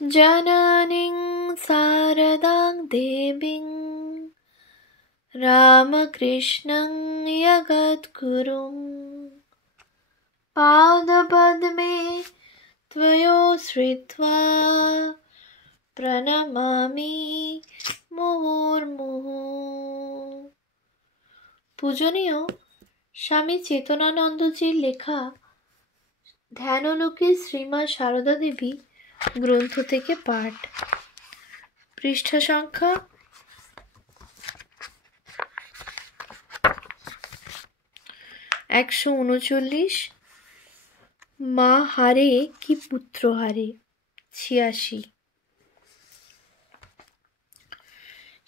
जननीं शारदां देवीं रामकृष्णं जगद्गुरुं पादपद्मे त्वयोश्रित्वा প্রণমামি মুহুর্মুহু। পূজনীয় স্বামী চেতনানন্দজির লেখা ধ্যানলোকে শ্রীমা সারদা দেবী গ্রন্থ থেকে পাঠ। পৃষ্ঠা সংখ্যা 139। মা হারে কি পুত্র হারে। 86।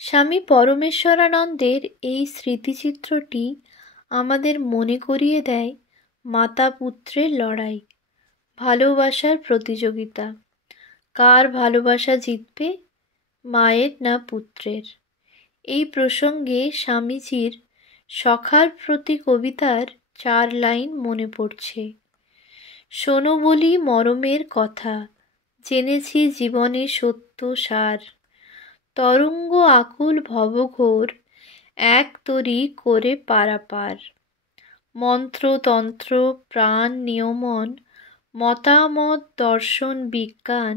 স্বামী পরমেশ্বরানন্দের এই স্মৃতিচিত্রটি আমাদের মনে করিয়ে দেয় মাতা পুত্রের লড়াই, ভালোবাসার প্রতিযোগিতা। কার ভালোবাসা জিতবে, মায়ের না পুত্রের? এই প্রসঙ্গে স্বামীজির সখার প্রতি কবিতার 4 লাইন মনে পড়ছে। শোনো বলি মরমের কথা, জেনেছি জীবনে সত্য সার। তরঙ্গ আকুল ভবঘোর, এক তরি করে পারাপার। মন্ত্রতন্ত্র প্রাণ নিয়মন, মতামত দর্শন বিজ্ঞান।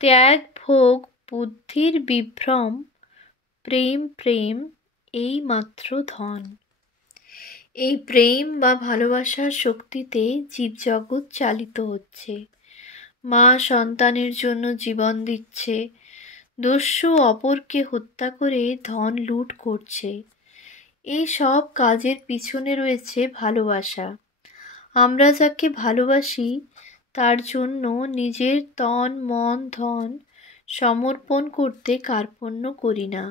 ত্যাগ ভোগ বুদ্ধির বিভ্রম, প্রেম প্রেম এই মাত্র ধন। এই প্রেম বা ভালোবাসার শক্তিতে জীবজগৎ চালিত হচ্ছে। মা সন্তানের জন্য জীবন দিচ্ছে, দস্যু অপরকে হত্যা করে ধন লুট করছে। এই সব কাজের পিছনে রয়েছে ভালোবাসা। আমরা যাকে ভালোবাসি তার জন্য নিজের তন মন ধন সমর্পণ করতে কার্পণ্য করি না।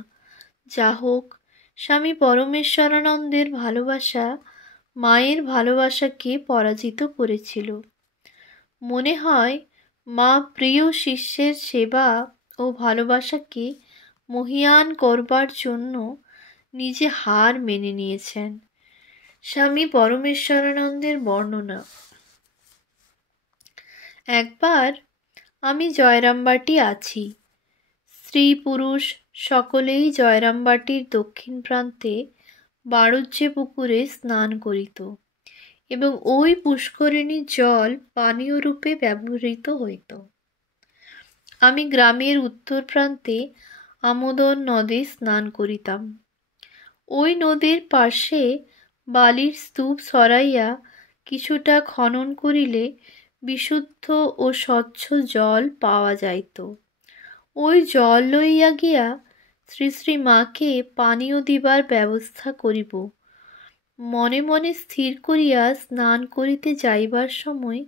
যা হোক, স্বামী পরমেশ্বরানন্দের ভালোবাসা মায়ের ভালোবাসাকে পরাজিত করেছিল। মনে হয় মা প্রিয় শিষ্যের সেবা ও ভালোবাসাকে মহীয়ান করবার জন্য নিজে হার মেনে নিয়েছেন। স্বামী পরমেশ্বরানন্দের বর্ণনা। একবার আমি জয়রামবাটি আছি। স্ত্রী পুরুষ সকলেই জয়রামবাটির দক্ষিণ প্রান্তে বাড়ুজ্যে পুকুরে স্নান করিত এবং ওই পুষ্করিণীর জল পানীয় রূপে ব্যবহৃত হইত। আমি গ্রামের উত্তর প্রান্তে আমোদন নদে স্নান করিতাম। ওই নদীর পার্শ্বে বালির স্তূপ সরাইয়া কিছুটা খনন করিলে বিশুদ্ধ ও স্বচ্ছ জল পাওয়া যাইত। ওই জল লইয়া গিয়া শ্রী শ্রী মাকে পানীয় দিবার ব্যবস্থা করিব মনে মনে স্থির করিয়া স্নান করিতে যাইবার সময়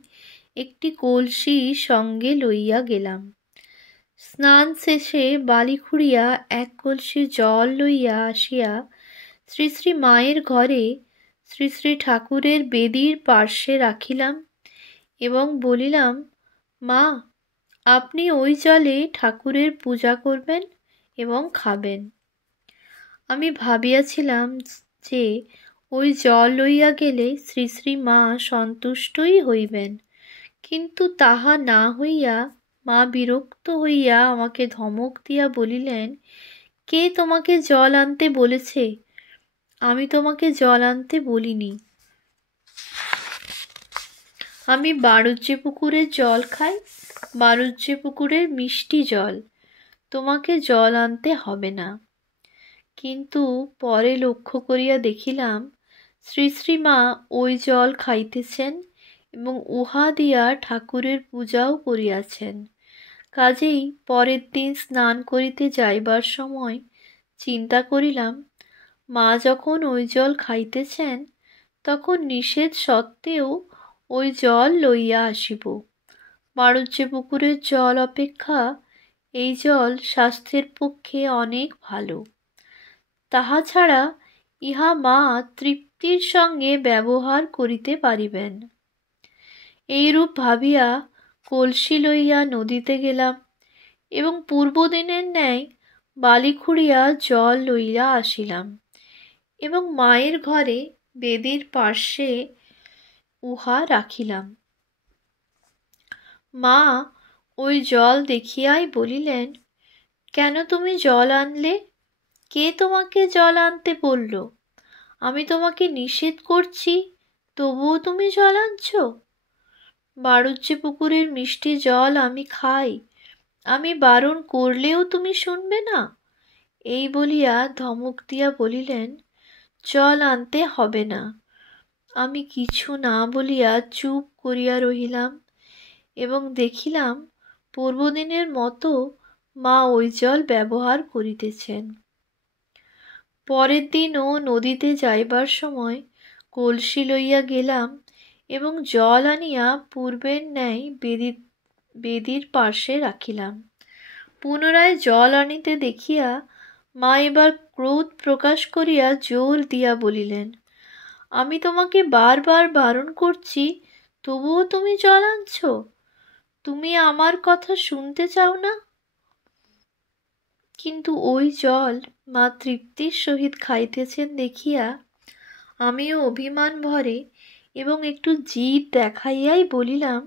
একটি কলসি সঙ্গে লইয়া গেলাম। স্নান শেষে বালি খুঁড়িয়া এক কলসি জল লইয়া আসিয়া শ্রী শ্রী মায়ের ঘরে শ্রী শ্রী ঠাকুরের বেদির পার্শ্বে রাখিলাম এবং বলিলাম, মা, আপনি ওই জলে ঠাকুরের পূজা করবেন এবং খাবেন। আমি ভাবিয়াছিলাম যে ওই জল লইয়া গেলে শ্রী শ্রী মা সন্তুষ্টই হইবেন, কিন্তু তাহা না হইয়া মা বিরক্ত হইয়া আমাকে ধমক দিয়া বলিলেন, কে তোমাকে জল আনতে বলেছে? আমি তোমাকে জল আনতে বলিনি। আমি বাড়ুজ্যে পুকুরের জল খাই, বাড়ুজ্যে পুকুরের মিষ্টি জল। তোমাকে জল আনতে হবে না। কিন্তু পরে লক্ষ্য করিয়া দেখিলাম শ্রী শ্রী মা ওই জল খাইতেছেন এবং উহা দিয়া ঠাকুরের পূজাও করিয়াছেন। কাজেই পরের দিন স্নান করিতে যাইবার সময় চিন্তা করিলাম, মা যখন ওই জল খাইতেছেন তখন নিষেধ সত্ত্বেও ওই জল লইয়া আসিব। বাড়ুজ্যে পুকুরের জল অপেক্ষা এই জল স্বাস্থ্যের পক্ষে অনেক ভালো। তাহা ছাড়া ইহা মা তৃপ্তির সঙ্গে ব্যবহার করিতে পারিবেন। এইরূপ ভাবিয়া কলসি লইয়া নদীতে গেলাম এবং পূর্বদিনের ন্যায় বালি খুঁড়িয়া জল লইয়া আসিলাম এবং মায়ের ঘরে বেদির পার্শ্বে উহা রাখিলাম। মা ওই জল দেখিয়াই বলিলেন, কেন তুমি জল আনলে? কে তোমাকে জল আনতে বলল? আমি তোমাকে নিষেধ করছি, তবুও তুমি জল আনছো? বাড়ুজ্যে পুকুরের মিষ্টি জল আমি খাই, আমি বারণ করলেও তুমি শুনবে না? এই বলিয়া ধমক দিয়া বলিলেন, জল আনতে হবে না। আমি কিছু না বলিয়া চুপ করিয়া রহিলাম এবং দেখিলাম পূর্বদিনের মতো মা ওই জল ব্যবহার করিতেছেন। পরের দিনও নদীতে যাইবার সময় কলসি লইয়া গেলাম এবং জল আনিয়া পূর্বের ন্যায় বেদীর পার্শ্বে রাখিলাম। পুনরায় জল আনিতে দেখিয়া মা এবার ক্রোধ প্রকাশ করিয়া জোর দিয়া বলিলেন, আমি তোমাকে বারবার বারণ করছি, তবুও তুমি জল আনছ? তুমি আমার কথা শুনতে চাও না? কিন্তু ওই জল মা তৃপ্তির সহিত খাইতেছেন দেখিয়া আমিও অভিমান ভরে এবং একটু জিদ দেখাইয়াই বলিলাম,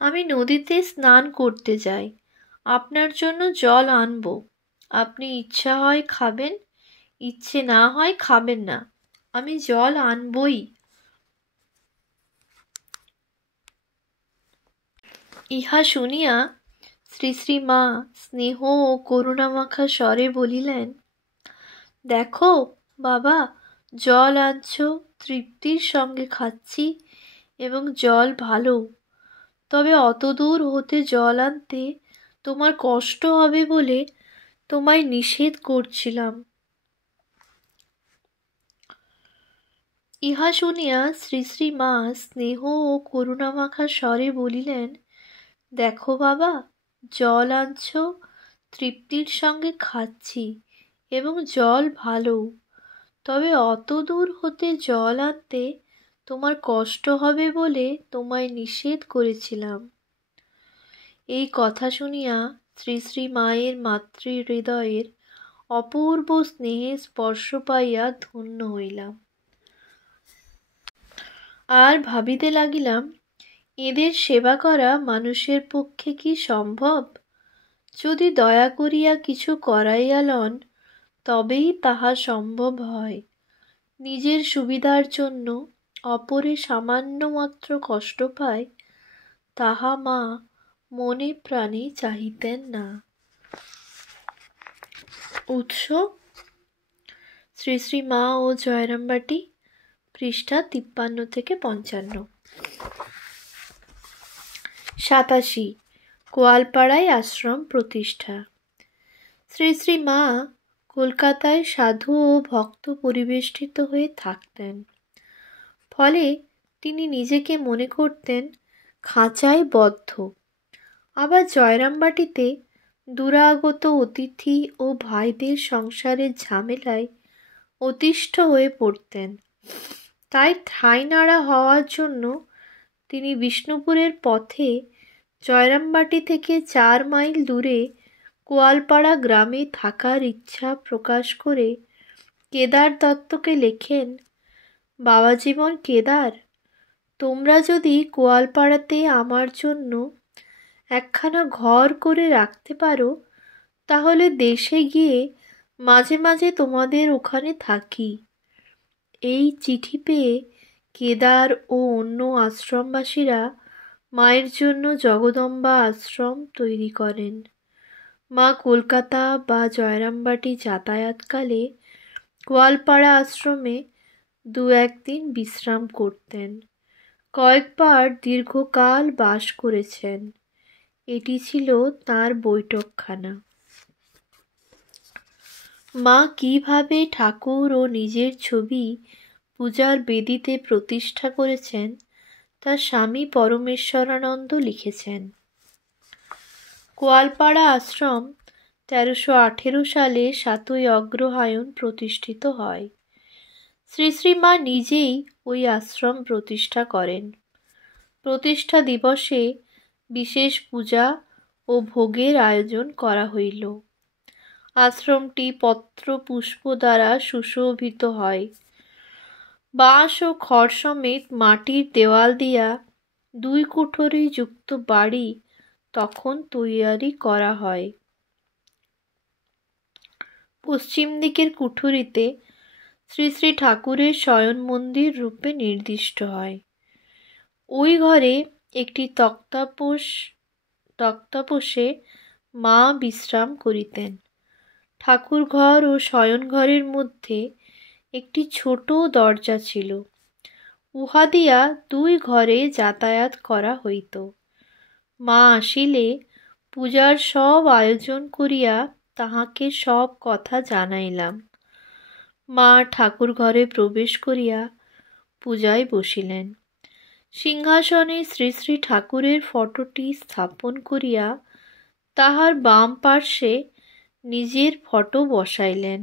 আমি নদীতে স্নান করতে যাই, আপনার জন্য জল আনব। আপনি ইচ্ছা হয় খাবেন, ইচ্ছে না হয় খাবেন না, আমি জল আনবই। ইহা শুনিয়া শ্রী শ্রী মা স্নেহ ও করুণামাখা স্বরে বলিলেন, দেখো বাবা, জল আনছ, তৃপ্তির সঙ্গে খাচ্ছি এবং জল ভালো, তবে অত দূর হতে জল আনতে তোমার কষ্ট হবে বলে তোমায় নিষেধ করছিলাম। ইহা শুনিয়া শ্রী শ্রী মা স্নেহ ও করুণামাখা স্বরে বলিলেন, দেখো বাবা, জল আনছ, তৃপ্তির সঙ্গে খাচ্ছি এবং জল ভালো, তবে অত দূর হতে জল আনতে তোমার কষ্ট হবে বলে তোমায় নিষেধ করেছিলাম। এই কথা শুনিয়া শ্রী শ্রী মায়ের মাতৃহৃদয়ের অপূর্ব স্নেহে স্পর্শ পাইয়া ধন্য হইলাম। আর ভাবিতে লাগিলাম, এদের সেবা করা মানুষের পক্ষে কি সম্ভব? যদি দয়া করিয়া কিছু করাইয়া লন, তবেই তাহা সম্ভব হয়। নিজের সুবিধার জন্য অপরে সামান্য মাত্র কষ্ট পায়, তাহা মা মনে প্রাণে চাহিতেন না। উৎস শ্রী শ্রী মা ও জয়রামবাটি, পৃষ্ঠা 53-55। 87। গোয়ালপাড়ায় আশ্রম প্রতিষ্ঠা। শ্রী শ্রী মা কলকাতায় সাধু ও ভক্ত পরিবেষ্টিত হয়ে থাকতেন। ফলে তিনি নিজেকে মনে করতেন খাঁচায় বদ্ধ। আবার জয়রামবাটিতে দুরাগত অতিথি ও ভাইদের সংসারের ঝামেলায় অতিষ্ঠ হয়ে পড়তেন। তাই ঠাঁই নাড়া হওয়ার জন্য তিনি বিষ্ণুপুরের পথে জয়রামবাটি থেকে 4 মাইল দূরে গোয়ালপাড়া গ্রামে থাকার ইচ্ছা প্রকাশ করে কেদার দত্তকে লেখেন, বাবা জীবন কেদার, তোমরা যদি গোয়ালপাড়াতে আমার জন্য একখানা ঘর করে রাখতে পারো, তাহলে দেশে গিয়ে মাঝে মাঝে তোমাদের ওখানে থাকি। এই চিঠি পেয়ে কেদার ও অন্য আশ্রমবাসীরা মায়ের জন্য জগদম্বা আশ্রম তৈরি করেন। মা কলকাতা বা জয়রামবাটি যাতায়াতকালে গোয়ালপাড়া আশ্রমে 2-1 দিন বিশ্রাম করতেন। কয়েকবার দীর্ঘকাল বাস করেছেন। এটি ছিল তাঁর বৈঠকখানা। মা কিভাবে ঠাকুর ও নিজের ছবি পূজার বেদিতে প্রতিষ্ঠা করেছেন তা স্বামী পরমেশ্বরানন্দ লিখেছেন। গোয়ালপাড়া আশ্রম 1318 সালে 7ই অগ্রহায়ণ প্রতিষ্ঠিত হয়। শ্রী শ্রী মা নিজেই ওই আশ্রম প্রতিষ্ঠা করেন। প্রতিষ্ঠা দিবসে বিশেষ পূজা ও ভোগের আয়োজন করা হইল। আশ্রমটি পত্র পুষ্প দ্বারা সুশোভিত হয়। বাঁশ ও খড় সমেত মাটির দেওয়াল দিয়া 2 কুঠরি যুক্ত বাড়ি তখন তৈয়ারি করা হয়। পশ্চিম দিকের কুঠুরিতে শ্রী শ্রী ঠাকুরের শয়ন মন্দির রূপে নির্দিষ্ট হয়। ওই ঘরে একটি তক্তাপোষে মা বিশ্রাম করিতেন। ঠাকুর ঘর ও শয়ন ঘরের মধ্যে একটি ছোট দরজা ছিল। উহা দিয়া দুই ঘরে যাতায়াত করা হইত। মা আসিলে পূজার সব আয়োজন করিয়া তাহাকে সব কথা জানাইলাম। মা ঠাকুর ঘরে প্রবেশ করিয়া পূজায় বসিলেন। সিংহাসনে শ্রী শ্রী ঠাকুরের ফটোটি স্থাপন করিয়া তাহার বাম পার্শ্বে নিজের ফটো বসাইলেন।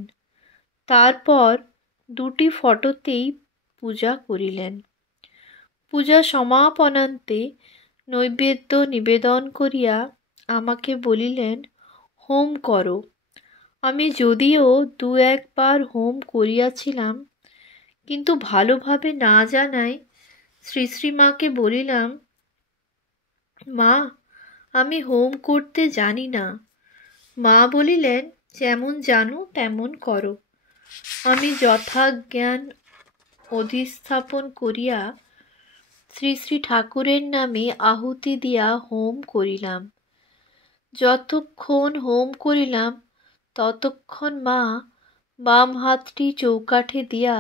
তারপর দুটি ফটোতেই পূজা করিলেন। পূজা সমাপনান্তে নৈবেদ্য নিবেদন করিয়া আমাকে বলিলেন, হোম করো। আমি যদিও দু একবার হোম করিয়াছিলাম, কিন্তু ভালোভাবে না জানায় শ্রী শ্রীমাকে বলিলাম, মা, আমি হোম করতে জানি না। মা বলিলেন, যেমন জানো তেমন করো। আমি যথাজ্ঞান অধিস্থাপন করিয়া শ্রী শ্রী ঠাকুরের নামে আহুতি দিয়া হোম করিলাম। যতক্ষণ হোম করিলাম ততক্ষণ মা বাম হাতটি চৌকাঠে দিয়া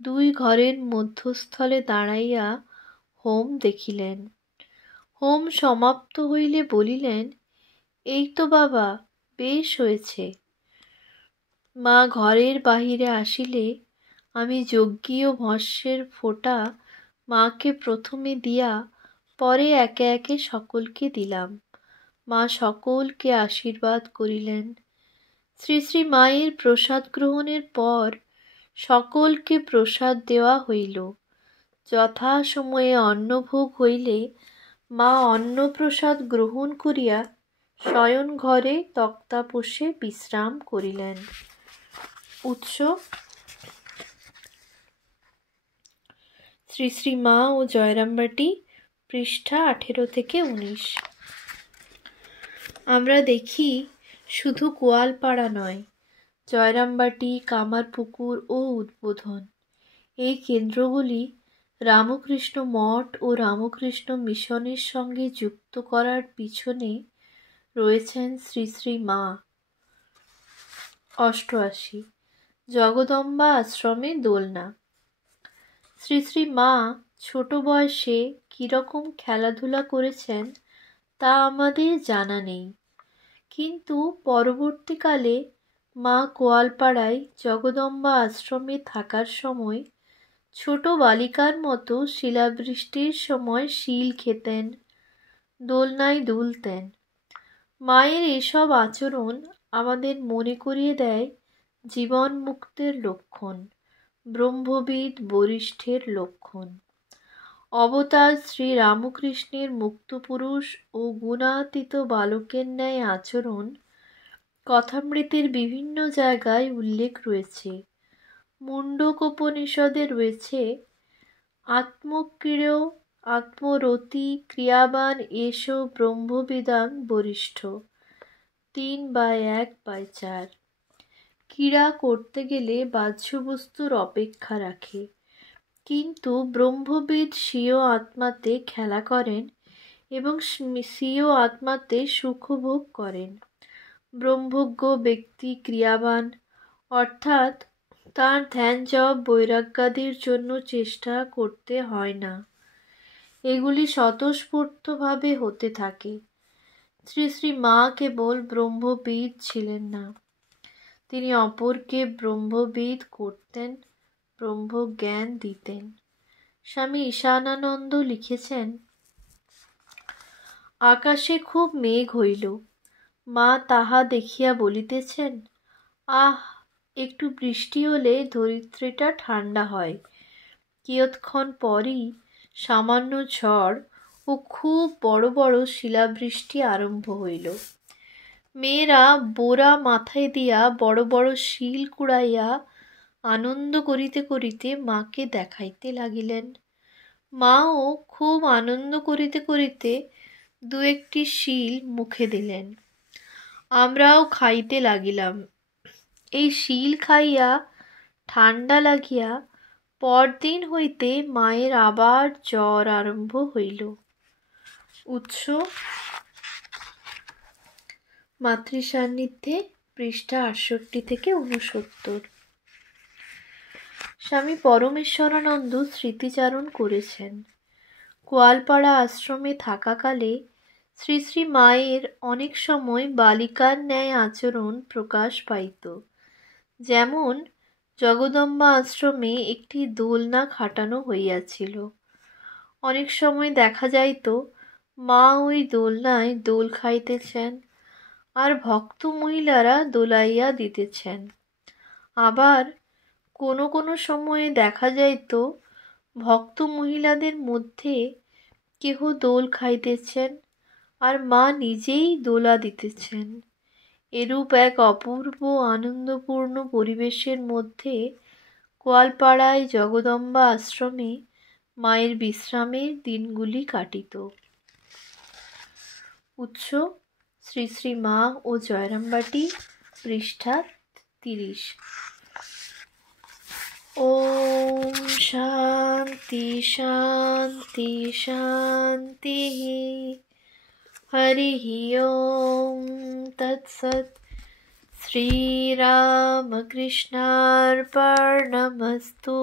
দুই ঘরের মধ্যস্থলে দাঁড়াইয়া হোম দেখিলেন। হোম সমাপ্ত হইলে বলিলেন, এই তো বাবা, বেশ হয়েছে। মা ঘরের বাহিরে আসিলে আমি যজ্ঞীয় ভস্যের ফোঁটা মাকে প্রথমে দিয়া পরে একে একে সকলকে দিলাম। মা সকলকে আশীর্বাদ করিলেন। শ্রী শ্রী মায়ের প্রসাদ গ্রহণের পর সকলকে প্রসাদ দেওয়া হইল। যথাসময়ে অন্নভোগ হইলে মা অন্নপ্রসাদ গ্রহণ করিয়া শয়ন ঘরে তক্তাপোষে বিশ্রাম করিলেন। উৎস: শ্রী শ্রী মা ও জয়রামবাটি, পৃষ্ঠা 18-19। আমরা দেখি শুধু গোয়ালপাড়া নয়, জয়রামবাটি, কামারপুকুর ও উদ্বোধন এই কেন্দ্রগুলি রামকৃষ্ণ মঠ ও রামকৃষ্ণ মিশনের সঙ্গে যুক্ত করার পিছনে রয়েছেন শ্রী শ্রী মা। 88 জগদম্বা আশ্রমে দোলনা। শ্রী শ্রী মা ছোট বয়সে কীরকম খেলাধুলা করেছেন তা আমাদের জানা নেই, কিন্তু পরবর্তীকালে মা গোয়ালপাড়ায় জগদম্বা আশ্রমে থাকার সময় ছোট বালিকার মতো শিলাবৃষ্টির সময় শিল খেতেন, দোলনায় দুলতেন। মায়ের এসব আচরণ আমাদের মনে করিয়ে দেয় জীবন মুক্তের লক্ষণ, ব্রহ্মবিদ বরিষ্ঠের লক্ষণ। অবতার শ্রী রামকৃষ্ণের মুক্তপুরুষ ও গুণাতীত বালকের ন্যায় আচরণ কথামৃতের বিভিন্ন জায়গায় উল্লেখ রয়েছে। মুণ্ডকোপনিষদে রয়েছে, আত্মক্রীড় আত্মরতি ক্রিয়াবান এষ ব্রহ্মবিদাং বরিষ্ঠ 3/1/4। ক্রীড়া করতে গেলে বাহ্যবস্তুর অপেক্ষা রাখে, কিন্তু ব্রহ্মবিদ স্বীয় আত্মাতে খেলা করেন এবং স্বীয় আত্মাতে সুখভোগ করেন। ব্রহ্মজ্ঞ ব্যক্তি ক্রিয়াবান, অর্থাৎ তার ধ্যান জপ বৈরাগ্যাদির জন্য চেষ্টা করতে হয় না, এগুলি স্বতঃস্ফূর্তভাবে হতে থাকে। শ্রী শ্রী মা কেবল ব্রহ্মবিদ ছিলেন না, তিনি অপরকে ব্রহ্মবিদ করতেন, ব্রহ্মজ্ঞান দিতেন। স্বামী ঈশানানন্দ লিখেছেন, আকাশে খুব মেঘ হইল, মা তাহা দেখিয়া বলিতেছেন, আহ, একটু বৃষ্টি হলে ধরিত্রীটা ঠান্ডা হয়। কিয়ৎক্ষণ পরই সামান্য ঝড় ও খুব বড় বড় শিলাবৃষ্টি আরম্ভ হইল। মেয়েরা বোরা মাথায় দিয়া বড় বড় শিল কুড়াইয়া আনন্দ করিতে করিতে মাকে দেখাইতে লাগিলেন। মাও খুব আনন্দ করিতে করিতে দু একটি শিল মুখে দিলেন। আমরাও খাইতে লাগিলাম। এই শিল খাইয়া ঠান্ডা লাগিয়া পরদিন হইতে মায়ের আবার জ্বর আরম্ভ হইল। উৎস মাতৃসান্নিধ্যে, পৃষ্ঠা 68 থেকে 69। স্বামী পরমেশ্বরানন্দ স্মৃতিচারণ করেছেন। গোয়ালপাড়া আশ্রমে থাকাকালে শ্রী শ্রী মায়ের অনেক সময় বালিকার ন্যায় আচরণ প্রকাশ পাইত। যেমন জগদম্বা আশ্রমে একটি দোলনা খাটানো হইয়াছিল। অনেক সময় দেখা যাইত মা ওই দোলনায় দোল খাইতেছেন, আর ভক্ত মহিলারা দোলাইয়া দিতেছেন। আবার কোনো কোনো সময়ে দেখা যাইত ভক্ত মহিলাদের মধ্যে কেহ দোল খাইতেছেন আর মা নিজেই দোলা দিতেছেন। এরূপ এক অপূর্ব আনন্দপূর্ণ পরিবেশের মধ্যে গোয়ালপাড়ায় জগদম্বা আশ্রমে মায়ের বিশ্রামের দিনগুলি কাটিত। উৎস শ্রী শ্রী মা ও জয়রামবাটি, পৃষ্ঠা 30। ওম শান্তি শান্তি শান্তি। হরি ওম তৎসৎ। শ্রীরামকৃষ্ণার্পণমস্তু।